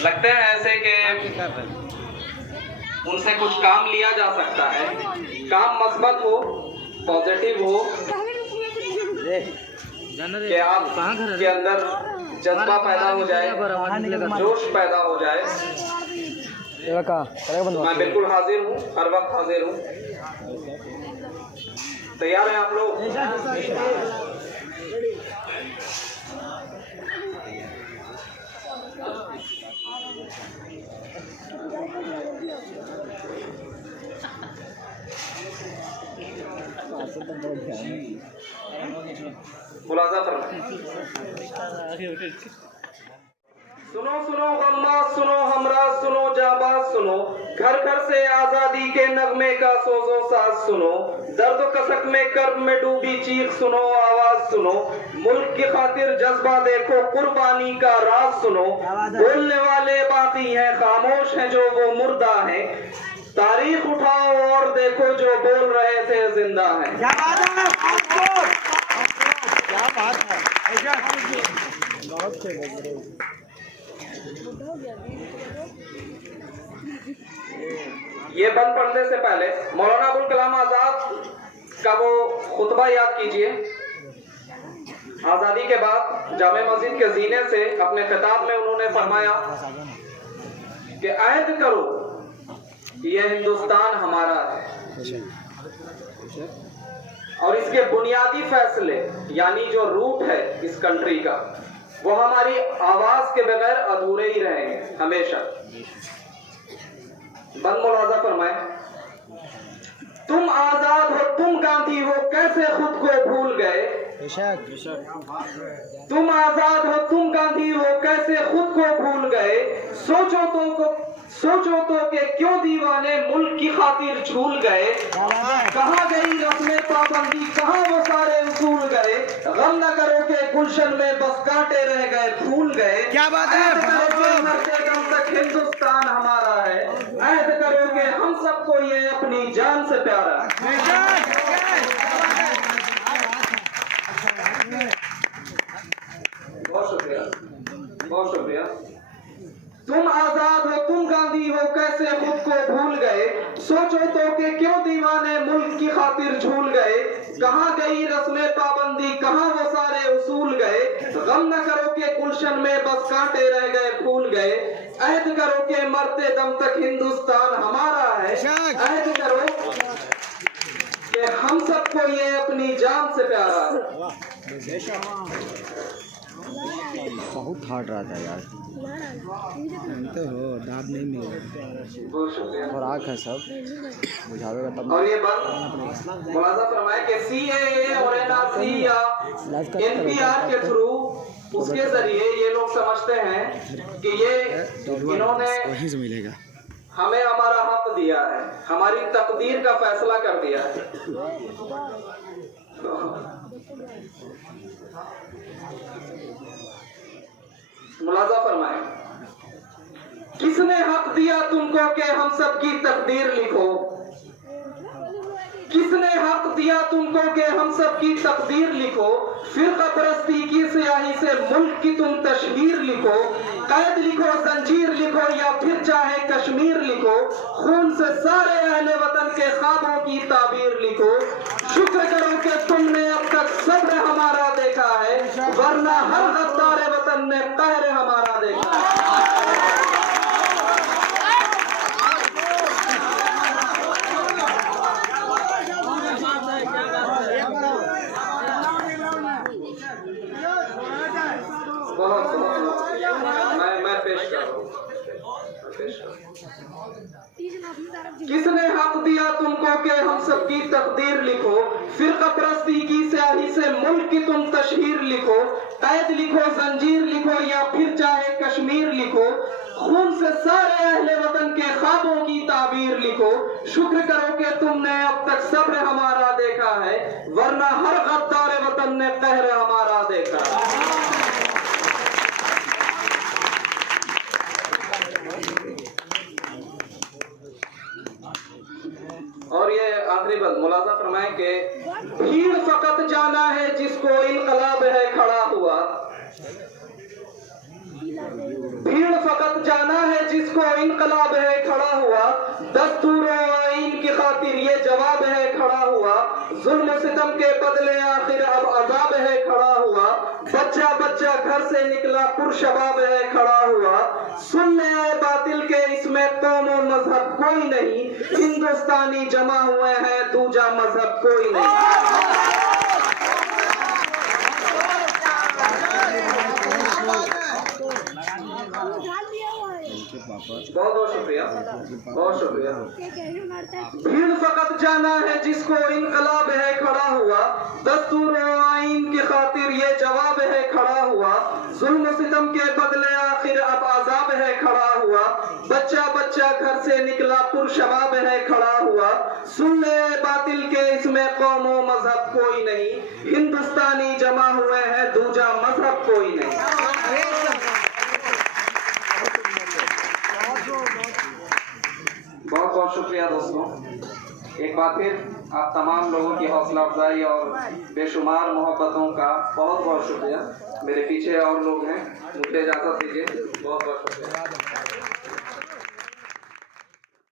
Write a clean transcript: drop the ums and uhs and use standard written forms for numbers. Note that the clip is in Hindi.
लगते हैं ऐसे कि उनसे कुछ काम लिया जा सकता है, काम मस्बत हो, पॉजिटिव हो, कि आप के अंदर जज्बा पैदा हो जाए, जोश पैदा हो जाए। मैं बिल्कुल हाजिर हूँ, हर वक्त हाजिर हूँ। तैयार हैं आप लोग? मुलाजा फरमाएं। सुनो सुनो गम्मास सुनो, हमराज सुनो, जाबाज सुनो, घर घर से आजादी के नगमे का सोजो साज सुनो, दर्द कसक में कर्ब में डूबी चीख सुनो, आवाज सुनो, मुल्क की खातिर जज्बा देखो, कुर्बानी का राज सुनो, बोलने वाले बाकी हैं, खामोश हैं जो वो मुर्दा हैं, तारीख उठाओ और देखो जो बोल रहे थे जिंदा हैं। क्या बात है। ये बंद पढ़ने से पहले मौलाना अबुल कलाम आजाद का वो खुतबा याद कीजिए। आजादी के बाद जामे मस्जिद के जीने से अपने खिताब में उन्होंने फरमाया कि अहद करो ये हिंदुस्तान हमारा है और इसके बुनियादी फैसले यानी जो रूट है इस कंट्री का, वो हमारी आवाज के बगैर अधूरे ही रहेंगे हमेशा। बंद मुलाजा फरमाए। तुम आजाद हो, तुम गांधी हो, कैसे खुद को भूल गए। तुम आजाद हो, तुम गांधी हो, कैसे खुद को भूल गए। सोचो तो कि क्यों दीवाने मुल्क की खातिर झूल गए। कहाँ गई रस्में पाबंदी, कहाँ वो सारे उसूल गए। गम न करो के गुलशन में बस कांटे रह गए, फूल गए। क्या बात है। मरते दम तक हिंदुस्तान हमारा है, अहद करो के हम सबको ये अपनी जान से प्यारा है। बहुत शुक्रिया, बहुत शुक्रिया। तुम आजाद हो, तुम गांधी हो, कैसे खुद को भूल गए। सोचो तो कि क्यों दीवाने मुल्क की खातिर झूल गए। कहाँ गई रस्में पाबंदी, कहाँ वो सारे उसूल गए। गम न करो के गुलशन में बस कांटे रह गए, फूल गए। अहद करो के मरते दम तक हिंदुस्तान हमारा है, अहद करो कि हम सबको ये अपनी जान से प्यारा है। बहुत हार्ड रहा था यार, तो हो दाब नहीं मिल और आँख है सब बुझावेगा तब। और ये बात मुलाजा फरमाए कि सीएए और एनआरसी या एनपीआर के थ्रू उसके जरिए ये लोग समझते हैं कि ये इन्होंने वहीं से मिलेगा, हमें हमारा हक दिया है, हमारी तकदीर का फैसला कर दिया है। मुलाजा फरमाए। किसने हक दिया तुमको कि हम सबकी तकदीर लिखो। किसने हक दिया तुमको कि हम सबकी तकदीर लिखो। फिरका परस्ती की स्याही से मुल्क की तुम तशहीर लिखो। कैद लिखो, जंजीर लिखो या फिर चाहे कश्मीर लिखो। खून से सारे अहले वतन के ख्वाबों की ताबीर लिखो। शुक्र करो कि तुमने अब तक सब्र हमारा देखा है, वरना हर गद्दार वतन ने कहर हमारा देखा है। किसने हक दिया तुमको कि हम सबकी तकदीर लिखो। फिरका परस्ती की स्याही से मुल्क की तुम तशहीर लिखो। कैद लिखो, जंजीर लिखो या फिर चाहे कश्मीर लिखो। खून से सारे अहले वतन के ख्वाबों की ताबीर लिखो। शुक्र करो कि तुमने अब तक सब्र हमारा देखा है, वरना हर गद्दार वतन ने कहर हमारा देखा है। और ये आखिरी बात मुलाजा फरमाए कि भीड़ फकत जाना है जिसको इनकलाब है खड़ा हुआ। भीड़ फकत जाना इनकलाब है खड़ा हुआ, दस्तूर आइन की खातिर ये जवाब है खड़ा हुआ, जुल्म सितम के बदले आखिर अब अजाब है खड़ा हुआ, बच्चा बच्चा घर से निकला पुरशबाब है खड़ा हुआ, सुनने आए बातिल के इसमें कौम और मजहब कोई नहीं, हिंदुस्तानी जमा हुए हैं दूजा मजहब कोई नहीं। बहुत बहुत शुक्रिया, बहुत शुक्रिया। भीड़ फकत जाना है जिसको इनकलाब है खड़ा हुआ, दस्तूर आइन की खातिर ये जवाब है खड़ा हुआ, जुल्म सितम के बदले आखिर अब अजाब है खड़ा हुआ, बच्चा बच्चा घर से निकला पुरशबाब है खड़ा हुआ, सुन ले बातिल के इसमें कौम व मजहब कोई नहीं, हिंदुस्तानी जमा हुए हैं दूजा मजहब कोई नहीं। बहुत बहुत शुक्रिया दोस्तों, एक बार फिर आप तमाम लोगों की हौसला अफजाई और बेशुमार मोहब्बतों का बहुत बहुत शुक्रिया। मेरे पीछे और लोग हैं, मुझे इजाजत दीजिए। बहुत बहुत शुक्रिया।